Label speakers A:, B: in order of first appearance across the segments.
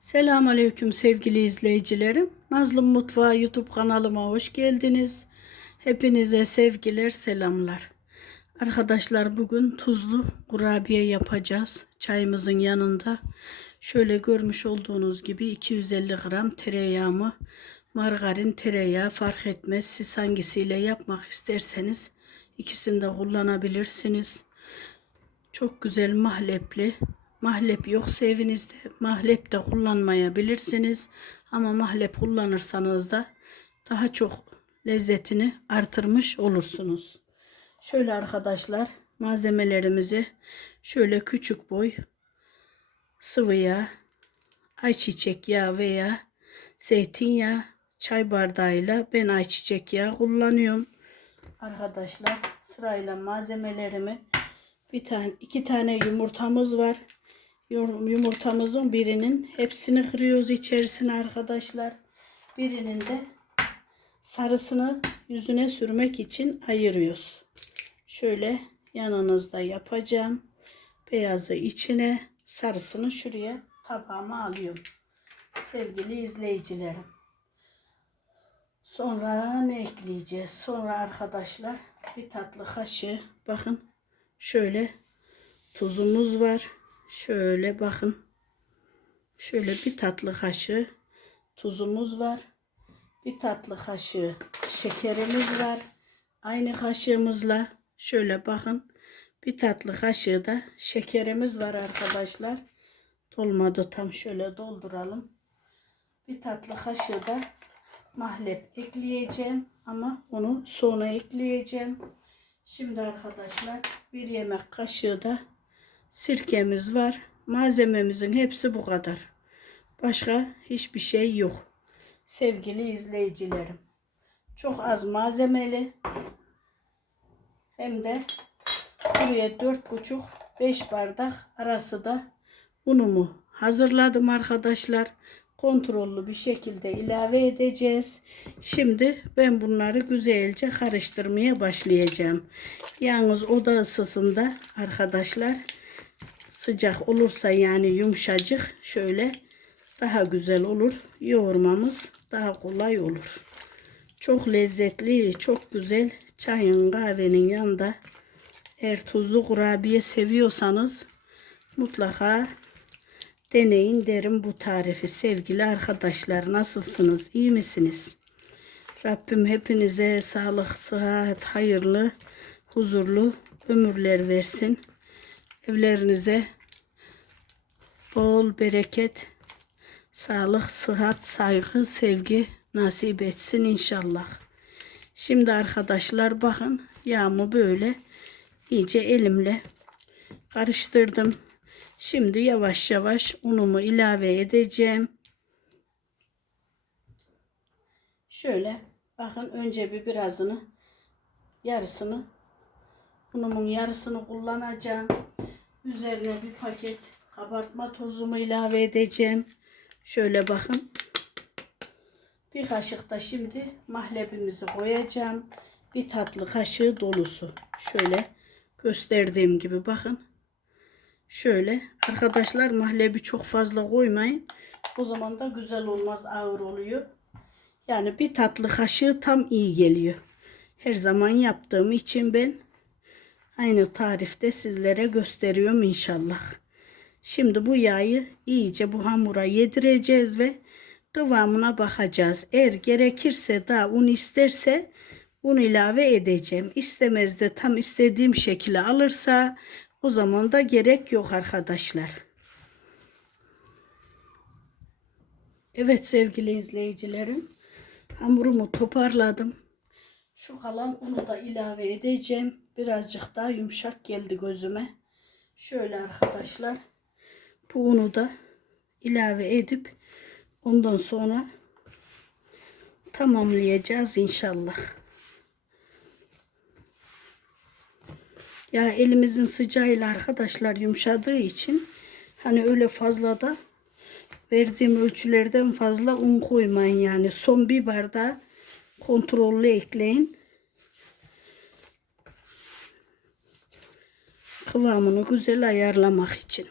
A: Selamünaleyküm sevgili izleyicilerim. Nazlı Mutfağı YouTube kanalıma hoş geldiniz. Hepinize sevgiler, selamlar. Arkadaşlar bugün tuzlu kurabiye yapacağız. Çayımızın yanında şöyle görmüş olduğunuz gibi 250 gram tereyağımı, margarin, tereyağı fark etmez. Siz hangisiyle yapmak isterseniz ikisini de kullanabilirsiniz. Çok güzel mahlepli. Mahlep yoksa evinizde mahlep de kullanmayabilirsiniz. Ama mahlep kullanırsanız da daha çok lezzetini artırmış olursunuz. Şöyle arkadaşlar malzemelerimizi şöyle küçük boy sıvı yağ, ayçiçek yağı veya zeytinyağı çay bardağıyla ben ayçiçek yağı kullanıyorum. Arkadaşlar sırayla malzemelerimi bir tane iki tane yumurtamız var. Yum- Yumurtamızın birinin hepsini kırıyoruz içerisine arkadaşlar. Birinin de sarısını yüzüne sürmek için ayırıyoruz. Şöyle yanınızda yapacağım. Beyazı içine, sarısını şuraya tabağıma alıyorum. Sevgili izleyicilerim. Sonra ne ekleyeceğiz? Sonra arkadaşlar bir tatlı kaşığı bakın şöyle tuzumuz var. Şöyle bakın. Şöyle bir tatlı kaşığı tuzumuz var. Bir tatlı kaşığı şekerimiz var. Aynı kaşığımızla şöyle bakın. Bir tatlı kaşığı da şekerimiz var arkadaşlar. Dolmadı tam şöyle dolduralım. Bir tatlı kaşığı da mahlep ekleyeceğim ama onu sonra ekleyeceğim. Şimdi arkadaşlar bir yemek kaşığı da sirkemiz var. Malzememizin hepsi bu kadar. Başka hiçbir şey yok. Sevgili izleyicilerim. Çok az malzemeli. Hem de buraya 4,5-5 bardak arası da unumu hazırladım arkadaşlar. Kontrollü bir şekilde ilave edeceğiz. Şimdi ben bunları güzelce karıştırmaya başlayacağım. Yalnız oda ısısında arkadaşlar sıcak olursa yani yumuşacık şöyle daha güzel olur. Yoğurmamız daha kolay olur. Çok lezzetli, çok güzel çayın kahvenin yanında eğer tuzlu kurabiye seviyorsanız mutlaka deneyin derim bu tarifi. Sevgili arkadaşlar nasılsınız? İyi misiniz? Rabbim hepinize sağlık, sıhhat, hayırlı, huzurlu ömürler versin. Evlerinize bol bereket, sağlık, sıhhat, saygı, sevgi nasip etsin inşallah. Şimdi arkadaşlar bakın yağımı böyle iyice elimle karıştırdım. Şimdi yavaş yavaş unumu ilave edeceğim. Şöyle bakın önce bir birazını yarısını unumun yarısını kullanacağım. Üzerine bir paket kabartma tozumu ilave edeceğim. Şöyle bakın. Bir kaşık da şimdi mahlebimizi koyacağım. Bir tatlı kaşığı dolusu. Şöyle gösterdiğim gibi bakın. Şöyle arkadaşlar mahlebi çok fazla koymayın. O zaman da güzel olmaz ağır oluyor. Yani bir tatlı kaşığı tam iyi geliyor. Her zaman yaptığım için ben aynı tarifte sizlere gösteriyorum inşallah. Şimdi bu yağı iyice bu hamura yedireceğiz ve kıvamına bakacağız. Eğer gerekirse daha un isterse un ilave edeceğim. İstemez de tam istediğim şekilde alırsa o zaman da gerek yok arkadaşlar. Evet sevgili izleyicilerim. Hamurumu toparladım. Şu kalan unu da ilave edeceğim. Birazcık daha yumuşak geldi gözüme. Şöyle arkadaşlar. Bu unu da ilave edip ondan sonra tamamlayacağız inşallah. Ya elimizin sıcağıyla arkadaşlar yumuşadığı için hani öyle fazla da verdiğim ölçülerden fazla un koymayın yani son bir bardağı kontrollü ekleyin. kıvamını güzel ayarlamak için.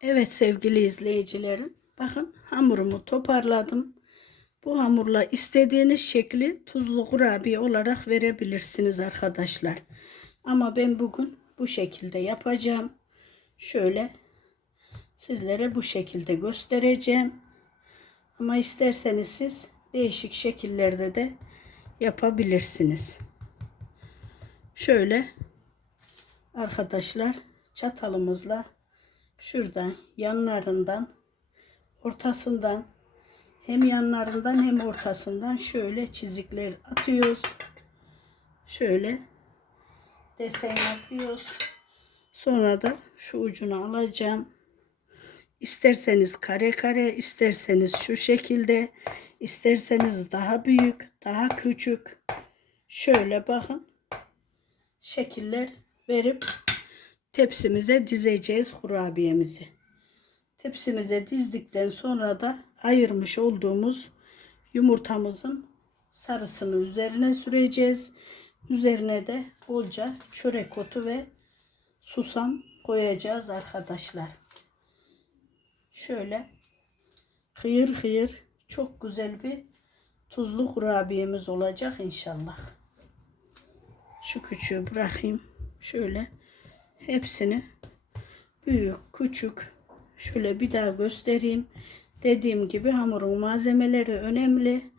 A: Evet sevgili izleyicilerim. Bakın hamurumu toparladım. Bu hamurla istediğiniz şekli tuzlu kurabiye olarak verebilirsiniz arkadaşlar. Ama ben bugün bu şekilde yapacağım. Şöyle sizlere bu şekilde göstereceğim. Ama isterseniz siz değişik şekillerde de yapabilirsiniz. Şöyle arkadaşlar çatalımızla şuradan yanlarından ortasından hem yanlarından hem ortasından şöyle çizikler atıyoruz. Şöyle desen yapıyoruz. Sonra da şu ucunu alacağım. İsterseniz kare kare, isterseniz şu şekilde, isterseniz daha büyük, daha küçük. Şöyle bakın. Şekiller verip tepsimize dizeceğiz kurabiyemizi. Tepsimize dizdikten sonra da ayırmış olduğumuz yumurtamızın sarısını üzerine süreceğiz. Üzerine de bolca çörek otu ve susam koyacağız arkadaşlar. Şöyle hıyır hıyır çok güzel bir tuzlu kurabiyemiz olacak inşallah. Şu küçüğü bırakayım. Şöyle hepsini büyük küçük şöyle bir daha göstereyim. Dediğim gibi hamurun malzemeleri önemli.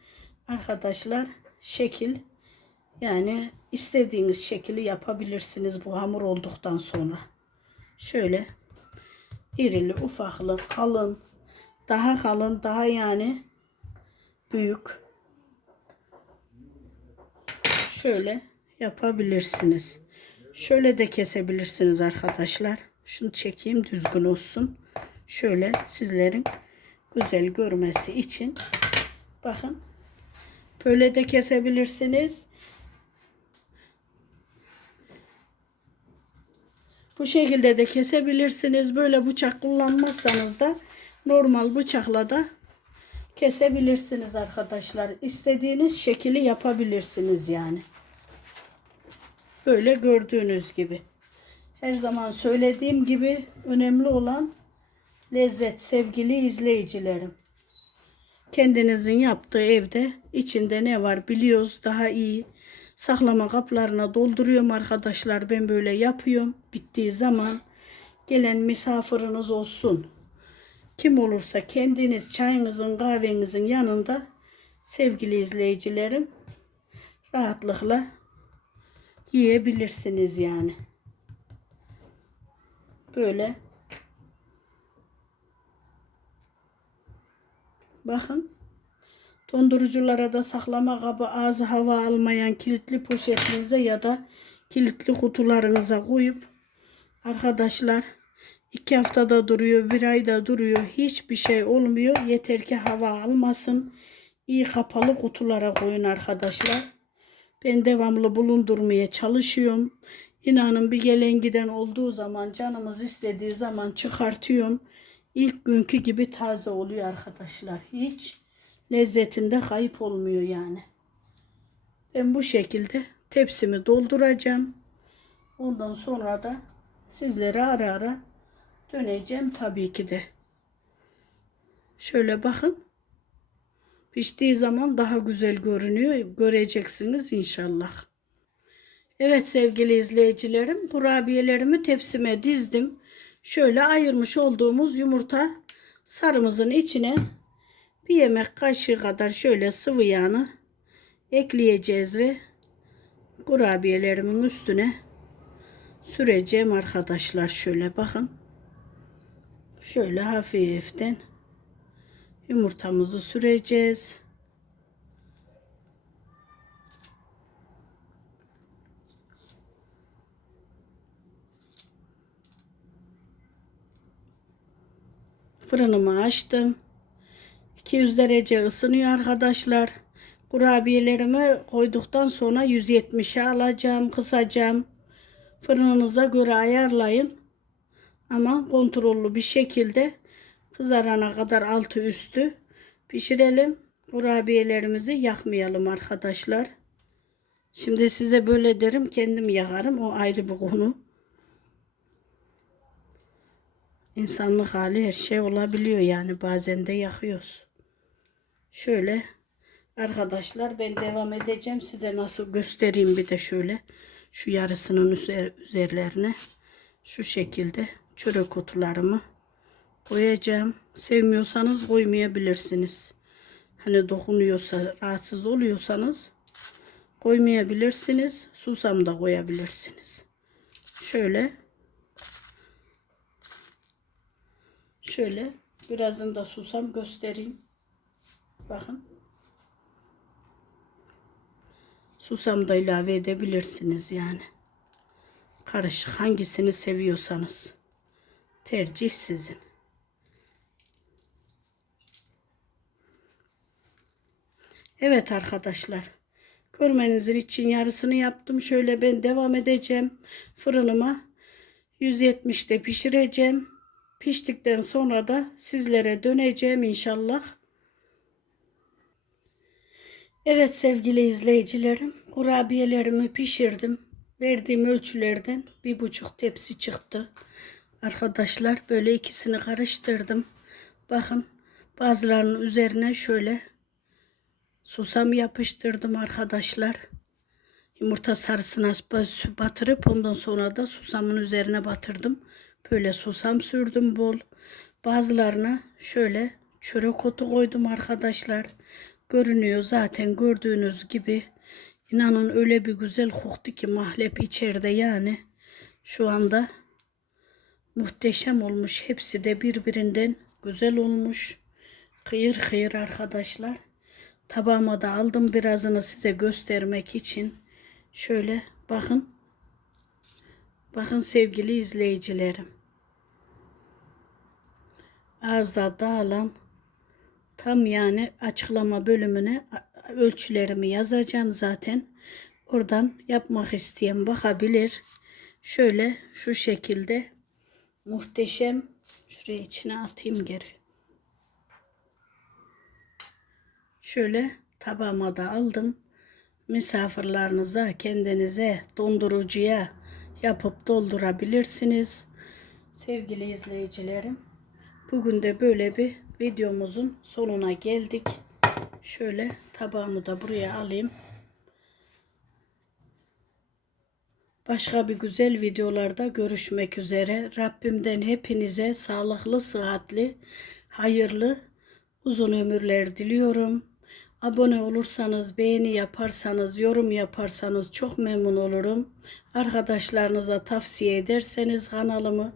A: Arkadaşlar şekil yani istediğiniz şekli yapabilirsiniz bu hamur olduktan sonra. Şöyle irili, ufaklı, kalın, daha kalın, daha yani büyük. Şöyle yapabilirsiniz. Şöyle de kesebilirsiniz arkadaşlar. Şunu çekeyim düzgün olsun. Şöyle sizlerin güzel görmesi için. Bakın. Böyle de kesebilirsiniz. Bu şekilde de kesebilirsiniz. Böyle bıçak kullanmazsanız da normal bıçakla da kesebilirsiniz arkadaşlar. İstediğiniz şekli yapabilirsiniz yani. Böyle gördüğünüz gibi. Her zaman söylediğim gibi önemli olan lezzet sevgili izleyicilerim. Kendinizin yaptığı evde içinde ne var biliyoruz daha iyi. Saklama kaplarına dolduruyorum arkadaşlar. Ben böyle yapıyorum. Bittiği zaman gelen misafiriniz olsun. Kim olursa kendiniz çayınızın kahvenizin yanında sevgili izleyicilerim rahatlıkla yiyebilirsiniz yani. Böyle Bakın. Donduruculara da saklama kabı ağzı hava almayan kilitli poşetinize ya da kilitli kutularınıza koyup arkadaşlar iki haftada duruyor, bir ayda duruyor. Hiçbir şey olmuyor. Yeter ki hava almasın. İyi kapalı kutulara koyun arkadaşlar. Ben devamlı bulundurmaya çalışıyorum. İnanın bir gelen giden olduğu zaman canımız istediği zaman çıkartıyorum. İlk günkü gibi taze oluyor arkadaşlar. Hiç lezzetinde kayıp olmuyor yani. Ben bu şekilde tepsimi dolduracağım. Ondan sonra da sizlere ara ara döneceğim tabii ki de. Şöyle bakın. Piştiği zaman daha güzel görünüyor. Göreceksiniz inşallah. Evet sevgili izleyicilerim kurabiyelerimi tepsime dizdim. Şöyle ayırmış olduğumuz yumurta sarımızın içine bir yemek kaşığı kadar şöyle sıvı yağını ekleyeceğiz ve kurabiyelerimin üstüne süreceğim arkadaşlar. Şöyle bakın. Şöyle hafiften yumurtamızı süreceğiz. Fırınımı açtım. 200 derece ısınıyor arkadaşlar. Kurabiyelerimi koyduktan sonra 170'e alacağım, kısacağım. Fırınınıza göre ayarlayın. Ama kontrollü bir şekilde kızarana kadar altı üstü pişirelim. Kurabiyelerimizi yakmayalım arkadaşlar. Şimdi size böyle derim kendim yakarım. O ayrı bir konu. İnsanlık hali her şey olabiliyor yani bazen de yakıyoruz. Şöyle arkadaşlar ben devam edeceğim size nasıl göstereyim bir de şöyle şu yarısının üzer, üzerlerine şu şekilde çörek kutularımı koyacağım. Sevmiyorsanız koymayabilirsiniz. Hani dokunuyorsa rahatsız oluyorsanız koymayabilirsiniz. Susam da koyabilirsiniz. Şöyle şöyle birazını da susam göstereyim. Bakın. Susam da ilave edebilirsiniz yani. Karışık hangisini seviyorsanız. Tercih sizin. Evet arkadaşlar. Görmenizin için yarısını yaptım. Şöyle ben devam edeceğim. Fırınıma 170'te pişireceğim. Piştikten sonra da sizlere döneceğim inşallah. Evet sevgili izleyicilerim. Kurabiyelerimi pişirdim. Verdiğim ölçülerden bir buçuk tepsi çıktı. Arkadaşlar böyle ikisini karıştırdım. Bakın bazılarının üzerine şöyle susam yapıştırdım arkadaşlar. Yumurta sarısına batırıp ondan sonra da susamın üzerine batırdım. Böyle susam sürdüm bol. Bazılarına şöyle çörek otu koydum arkadaşlar. Görünüyor zaten gördüğünüz gibi. İnanın öyle bir güzel koktu ki mahlep içeride yani. Şu anda muhteşem olmuş. Hepsi de birbirinden güzel olmuş. Kıyır kıyır arkadaşlar. Tabağıma da aldım birazını size göstermek için. Şöyle bakın. Bakın sevgili izleyicilerim. Ağızda dağılan tam yani açıklama bölümüne ölçülerimi yazacağım zaten. Oradan yapmak isteyen bakabilir. Şöyle şu şekilde muhteşem şuraya içine atayım geri. Şöyle tabağıma da aldım. Misafirlerinize, kendinize, dondurucuya yapıp doldurabilirsiniz. Sevgili izleyicilerim, bugün de böyle bir videomuzun sonuna geldik. Şöyle tabağımı da buraya alayım. Başka bir güzel videolarda görüşmek üzere. Rabbimden hepinize sağlıklı, sıhhatli, hayırlı, uzun ömürler diliyorum. Abone olursanız, beğeni yaparsanız, yorum yaparsanız çok memnun olurum. Arkadaşlarınıza tavsiye ederseniz kanalımı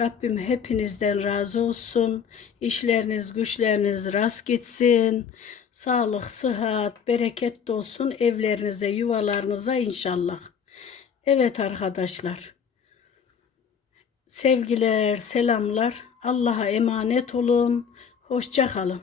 A: Rabbim hepinizden razı olsun. İşleriniz, güçleriniz rast gitsin. Sağlık, sıhhat, bereket olsun evlerinize, yuvalarınıza inşallah. Evet arkadaşlar. Sevgiler, selamlar. Allah'a emanet olun. Hoşça kalın.